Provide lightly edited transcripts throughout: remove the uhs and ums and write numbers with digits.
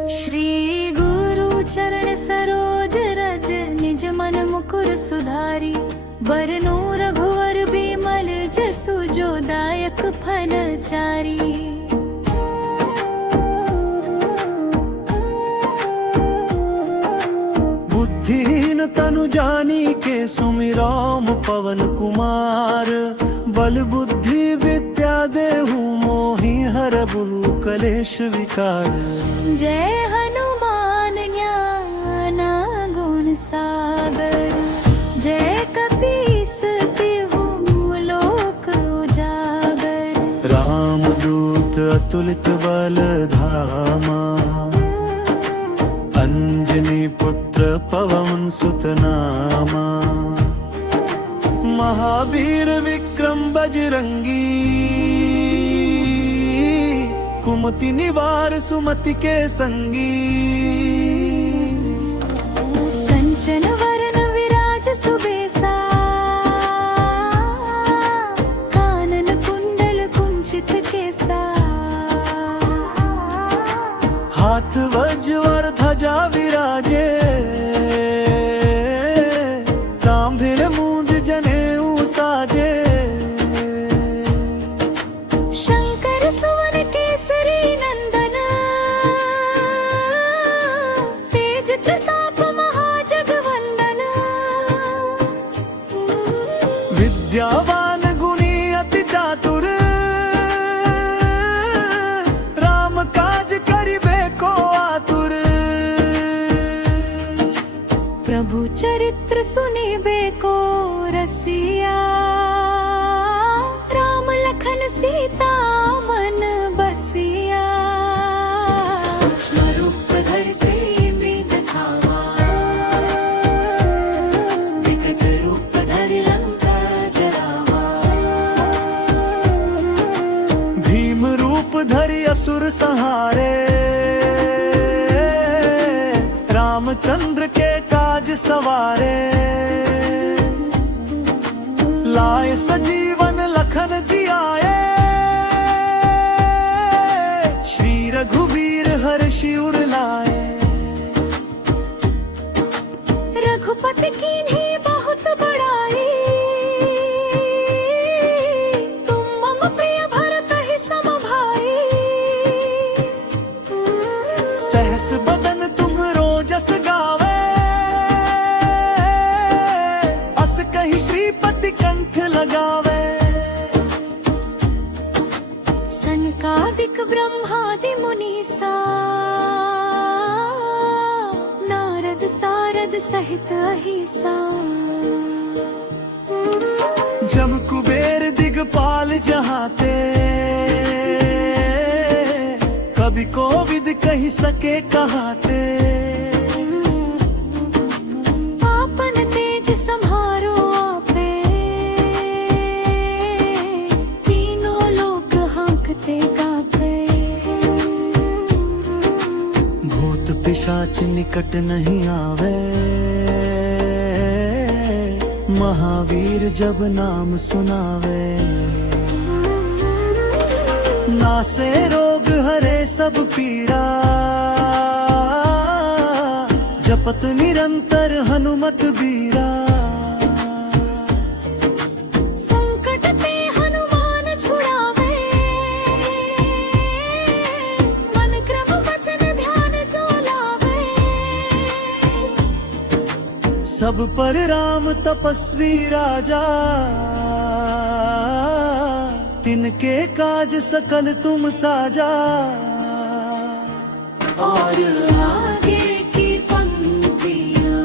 श्री गुरु चरण सरोज रज, निज मन मुकुर सुधारी। बरनू रघुवर बिमल जसु, जो दायक फल चारी। बुद्धिहीन तनु जानी के सुमिराम पवन कुमार। बल बुद्धि विद्या देहु मोहि हरबुलु कलेश विकार। जय हनुमान ज्ञान गुण सागर, जय कपीस तिहु लोक उजागर। रामदूत अतुलित बल धामा, अंजनी पुत्र पवन सुत नामा। महावीर विक्रम बजरंगी, कुमति निवार सुमति के संगी। कंचन वरन विराज सुबेसा, कानन कुंडल कुंचित केसा। हाथ वज्र ध्वजा विराजे, तांभिल मूंद जनेऊ साजे। शंकर सुवन केसरी नंदन, तेज प्रताप महाजगवंदन। विद्यावान गुणी अति चातुर, राम काज करिबे को आतुर। प्रभु चरित्र सुनिबे को रसिया, राम लखन सीता मन बसिया। सूक्ष्म रूप धरि सिमि दिखावा, विकट रूप धरि लंका जरावा। भीम रूप धरि असुर संहारे, रामचंद्र के काज सवारे। लाए सजीवन लखन जियाए, श्री रघुवीर हर्षि उर लाए। रघुपति कीन्ही बहुत बड़ाई, तुम मम प्रिय भरतहि सम भाई। सहस बदन तुम्हरो जस गावे, अस कहि श्रीपति कंठ लगावे। सनकादिक ब्रह्मादि मुनीसा, नारद सारद सहित अहिसा। जम कुबेर दिगपाल जहाते, कवि कोविद कहि सके कहाते। आपन तेज सम्हारो आपे, तीनों लोक हांकते कापे। भूत पिशाच निकट नहीं आवे, महावीर जब नाम सुनावे। नासे रोग हरे सब पीरा, जपत निरंतर हनुमत बीरा। संकट ते हनुमान छुड़ावे, मन क्रम वचन ध्यान जो लावे। सब पर राम तपस्वी राजा, तिनके काज सकल तुम साजा। और आगे की पंक्तियाँ,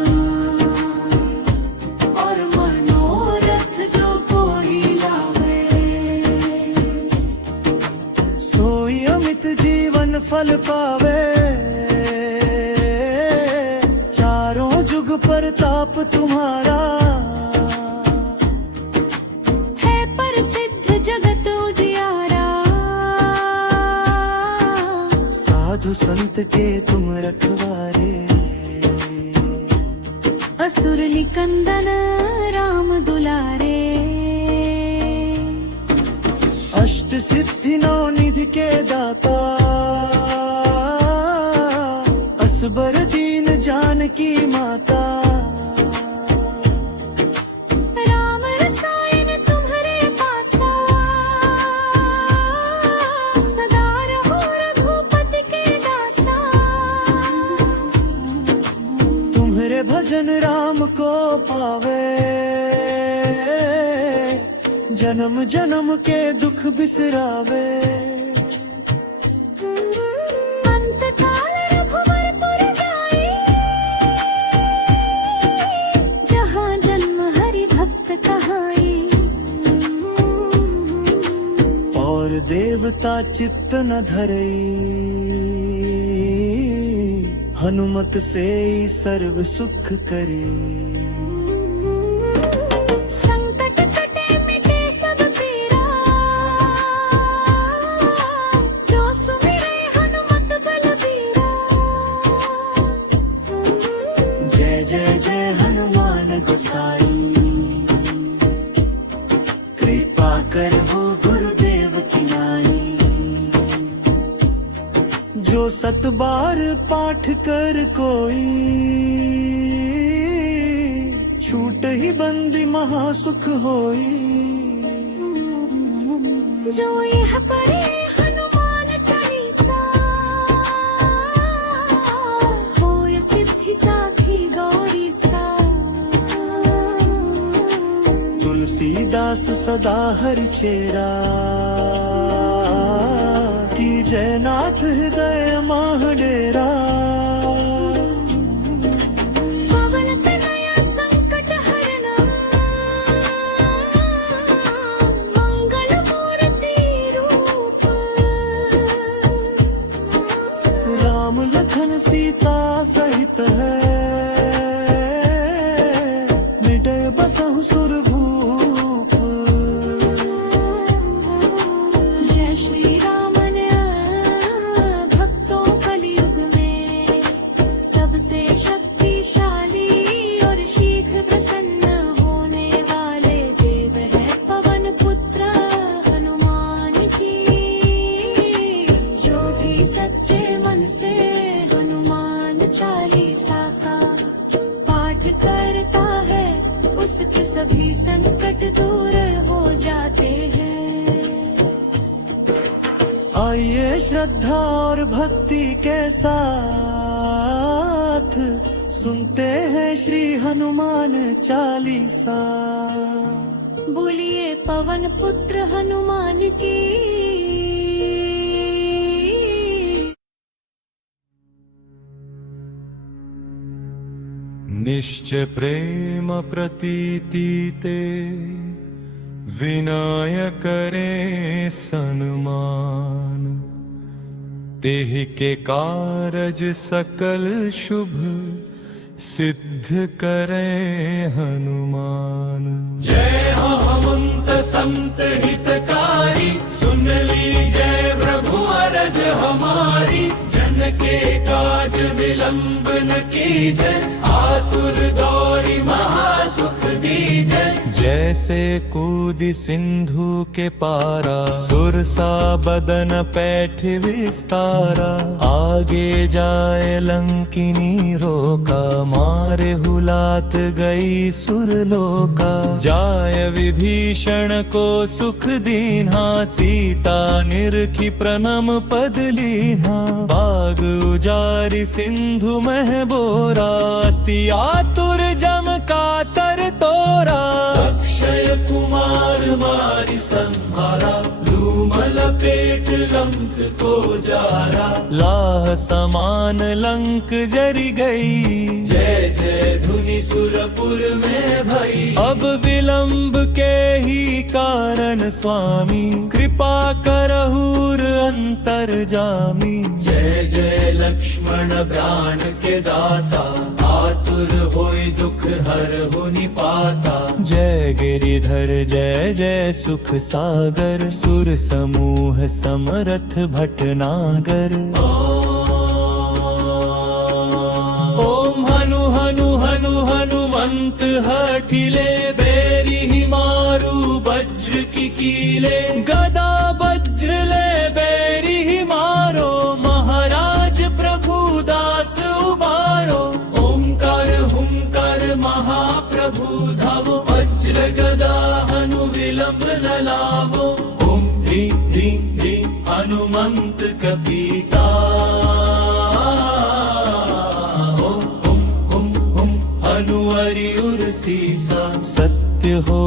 और मनोरथ जो कोई लावे। सोई अमित जीवन फल पावे, चारों जुग प्रताप तुम्हारा। है प्रसिद्ध जगत उजियारा, साधु संत के तुम रखवारे। असुर निकंदन राम दुलारे, अष्ट सिद्धि नौ निधि के दाता। बर दीन जानकी माता। राम रसायन तुम्हारे पासा, सदा रहो रघुपति के दासा। तुम्हारे भजन राम को पावे, जन्म जन्म के दुख बिसरावे। देवता चित्त न धरई, हनुमत से ही सर्व सुख करे। संकट कटे मिटे सब पीरा, जो सुमिरे हनुमत बलबीरा। जय जय जय हनुमान गोसाई, कृपा करहु गुरुदेव की नाई। जो सत बार पाठ कर कोई, छूट ही बंदी महासुख होई। जो यह पढ़े हनुमान चालीसा, होय सिद्धि साखी गौरी सा। तुलसीदास सदा हरि चेरा, की जयनाथ हृदय माह डेरा। पवन तनया संकट हरना, मंगल मूर्ति रूप। राम लखन सीता सहित है, मिटे बसहु सुरभूप। जय श्री राम ने भक्तों कलयुग में, सबसे शक्तिशाली और शीघ्र प्रसन्न होने वाले देव है पवन पुत्र हनुमान जी। जो भी सच्चे मन से हनुमान चालीसा का पाठ करता है, उसके सभी संकट दूर हो जाते हैं। आइए श्रद्धा और भक्ति के साथ, सुनते हैं श्री हनुमान चालीसा। बोलिए पवन पुत्र हनुमान की। निश्चय प्रेम प्रतीति ते, विनय करे सन्मान। तेहि के कारज सकल शुभ, सिद्ध करे हनुमान। जय हो हनुमंत संत हितकारी, सुन लीजय प्रभु अरज हमारी। जन के काज विलंब न कीजय, आतुर दौरी महासुख दीजय। जैसे कूदि सिंधु के पारा, सुरसा बदन पैठ विस्तारा। आगे जाए लंकिनी रोका, मारे हुलात गई सुरलोका। जाय विभीषण को सुख दीन्हा, सीता निरखी प्रनम पद लीन्हा। बाग उजारि सिंधु मह बोरा, अति आतुर जम का तर तोरा। अक्षय कुमार मारि संहारा, धूम लपेट लंक को जारा। लाह समान लंक जरि गई, जय जय धुनि सुरपुर में भई। अब विलंब के ही कारण स्वामी, कृपा करहूर अंतर जामी। जय जय लक्ष्मण प्राण के दाता, आतुर होई दुख हरहु निपाता। जय गिरिधर जय जय सुख सागर, सुर समूह समरथ भटनागर। ओम हनु हनु हनु हनुमंत हठिले, बेरी मारु वज्र की कीले। गदा वज्र ले बेरी मारो, महाराज प्रभु दास उबा। सीसा। सत्य हो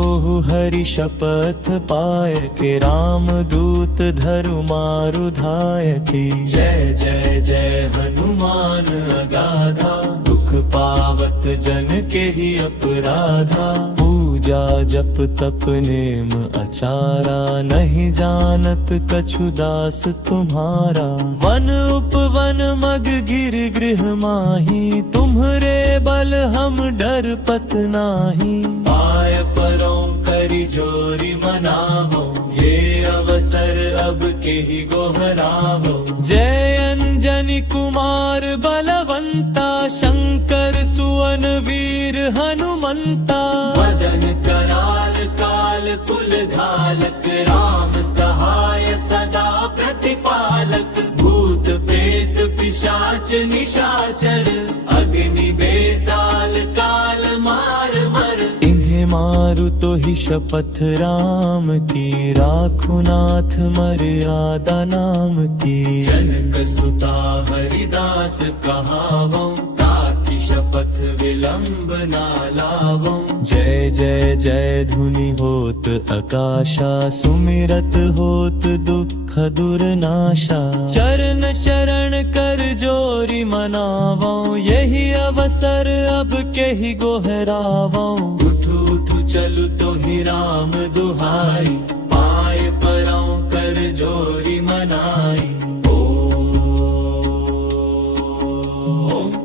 हरि शपथ पाय के राम दूत धरु मारु धाय की। जय जय जय हनुमान अगाधा दुख पावत जन के ही अपराधा। पूजा जप तप नेम अचारा नहीं जानत कछु दास तुम्हारा। वन उपवन मग गिर गृह माही तुम्हरे बल हम डर पत नाही। पाय परों करी जोरी मनावो ये अवसर अब के ही गोहरावो। जय अंजनी कुमार बलवंता शंकर सुवन वीर हनुमंता। वदन कराल काल कुल धालक राम सहाय सदा प्रतिपालक। भूत प्रेत पिशाच निशाचर अग्नि बेताल काल मार मर। इन्हें मारु तो ही शपथ राम की राखु नाथ मर्यादा नाम की। जनक सुता हरिदास कहावो ताकि शपथ विलंब ना लावो। जय जय जय धुनि होत आकाशा सुमिरत होत दुख दुर्नाशा। चरण शरण कर जोरी मनावो यही अवसर अब के ही गोहरावो। उठू उठू चलु तो ही राम दुहाई पाए परों कर जोरी मनाई।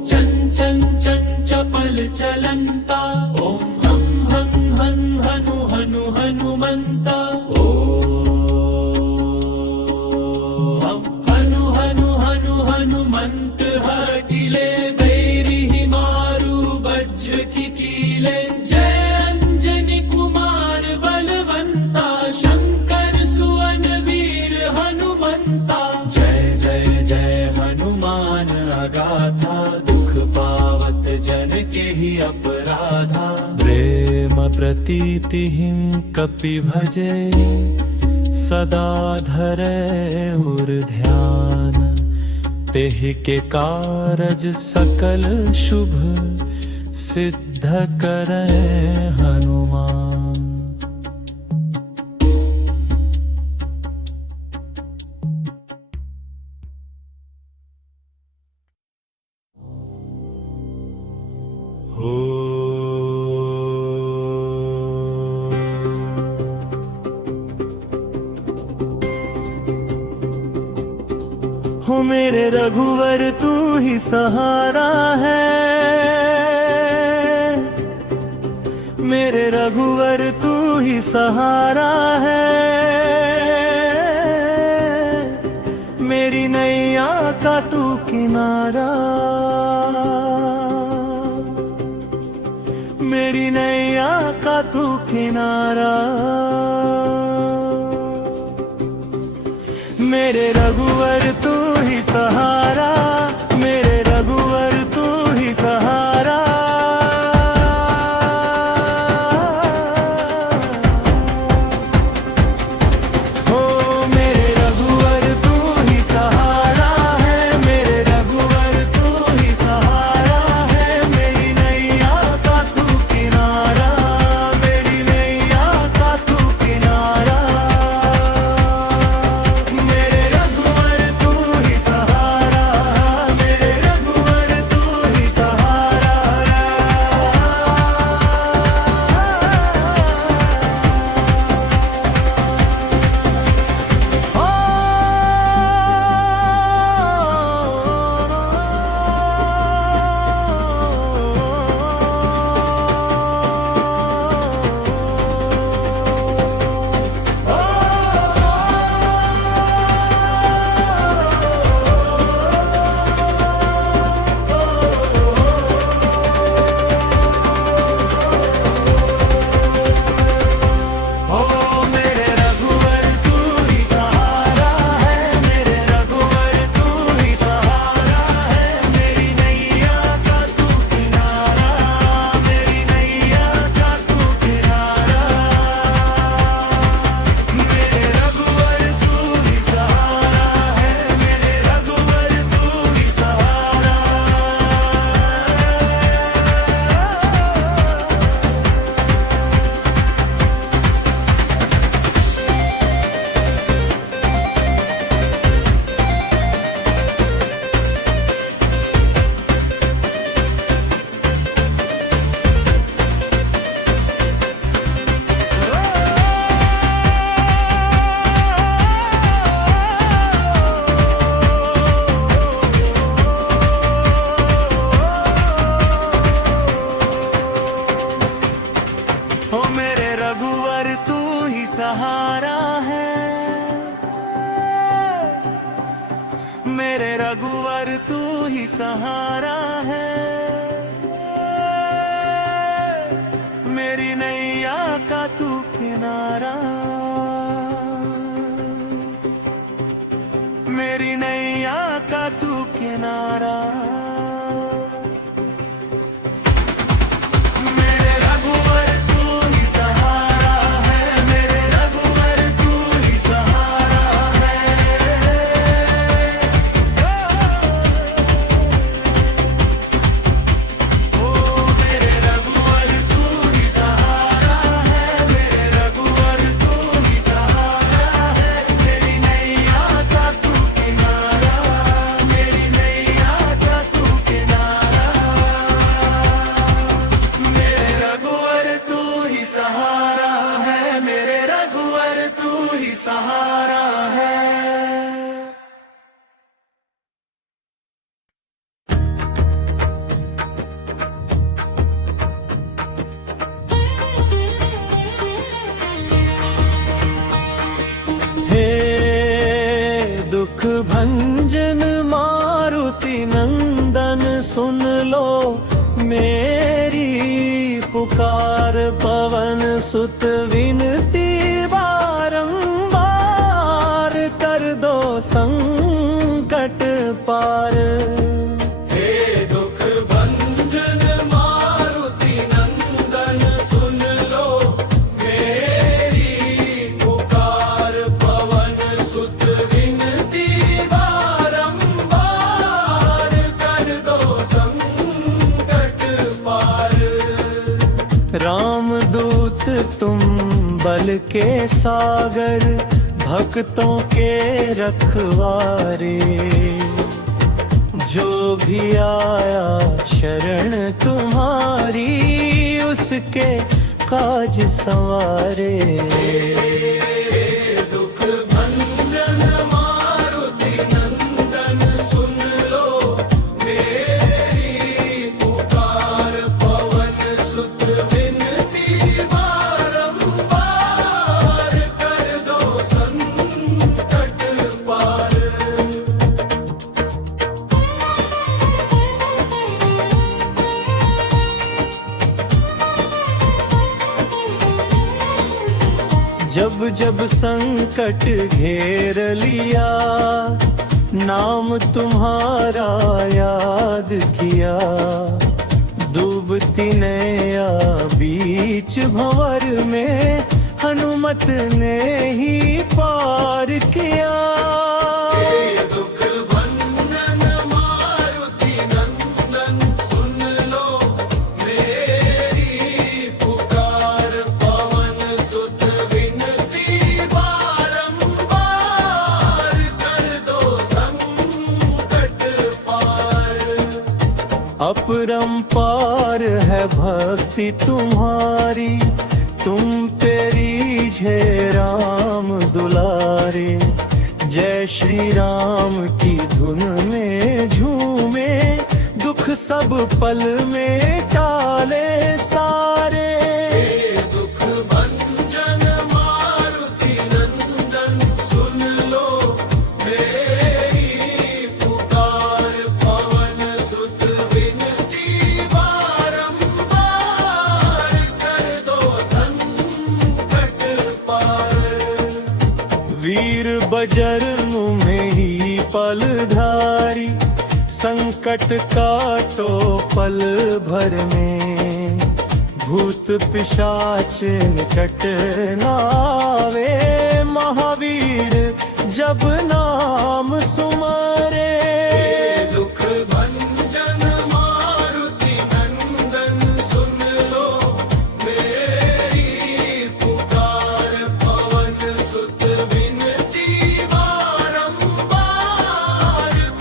चन चन चन चपल चलंता ओम हम हन हन हनु हनु हनुमंता। हनु हनु हनु हनुमंत हटिले बैरी ही मारू वज्र की कीले। जय अंजनी कुमार बलवंता शंकर सुवन वीर हनुमंता। जय जय जय हनुमान अगाथा दुख पावत जन के ही अपराधा। प्रेम प्रतीतिहिं कपि भजे सदा धरे उर ध्यान। तेहि के कारज सकल शुभ सिद्ध करे हनुमान। हो मेरे रघुवर तू ही सहारा है। मेरे रघुवर तू ही सहारा है। मेरी नैया का तू किनारा। मेरी नैया का तू किनारा। मेरे रघुवर तू ही सहारा। मेरे रघुवर तू ही सहारा। हो मेरे रघुवर तू ही सहारा है। मेरे रघुवर तू ही सहारा है। मेरी नैया का तू किनारा। मेरी नैया का तू किनारा। मेरे रघुवर तू ही सहारा। रघुवर तू ही सहारा है, मेरी नैया का तू किनारा, मेरी नैया का तू किनारा। मेरे रघुवर तू ही सहारा है, मेरे रघुवर तू ही सहारा है। ओ मेरे रघुवर तू ही सहारा है, मेरे रघुवर तू ही सहारा है, मेरी नैया का तू किनारा, मेरी नैया का तू किनारा। मेरे रघुवर तू ही सहारा है, मेरे रघुवर तू ही सहारा है। हे दुख भंजन मारुति नंदन सुन लो मेरी पुकार, पवन सुत विनती बारंबार, कर दो संकट पार। हे दुख भंजन मारुति नंदन सुन लो मेरी पुकार, पवन सुत विनती बारंबार, कर दो संकट पार। रामदूत तुम बल के सागर, भक्तों के रखवारे, जो भी आया शरण तुम्हारी, उसके काज संवारे। दुख भंजन मारुति नंदन सुन लो मेरी पुकार, पवन सुत विनती बारंबार, कर दो संकट पार। जब जब संकट घेर लिया, नाम तुम्हारा याद किया, डूबती नैया बीच भंवर में, हनुमत ने ही पार किया। दुख भंजन मारुति नंदन सुन लो मेरी पुकार, पवन सुत विनती बारंबार, कर दो संकट पार। अपरंपार है भक्ति तुम्हारी, तुम पे रीझे राम दुलारे, जय श्री राम की धुन में झूमे, दुख सब पल में टाले सारे। दुख भंजन मारुति नंदन सुन लो मेरी पुकार, पवन सुत विनती बारंबार, कर दो संकट पार। वीर बजर में ही पलधारी, संकट काटो पल भर में, भूत पिशाच निकट नावे, महावीर जब नाम सुमरे। दुख भंजन मारुति नंदन सुन लो मेरी पुकार, पवन सुत विनती बारंबार,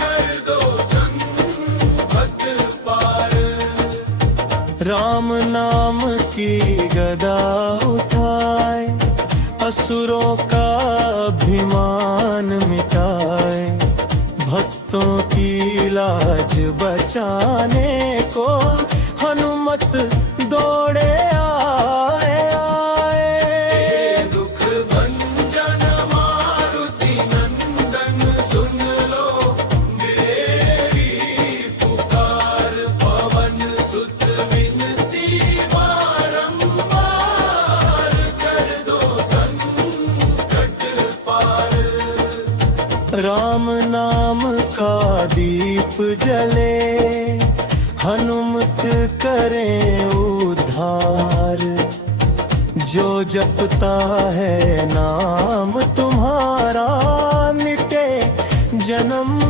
कर दो संकट पार। राम नाम की गदा उठाए, असुरों का अभिमान मिटाए, भक्तों की लाज बचाने को, हनुमत दौड़े आए आए। दुख भंजन मारुति नंदन सुन लो मेरी राम नाम का दीप जले, हनुमत करें उद्धार। जो जपता है नाम तुम्हारा, मिटे जन्म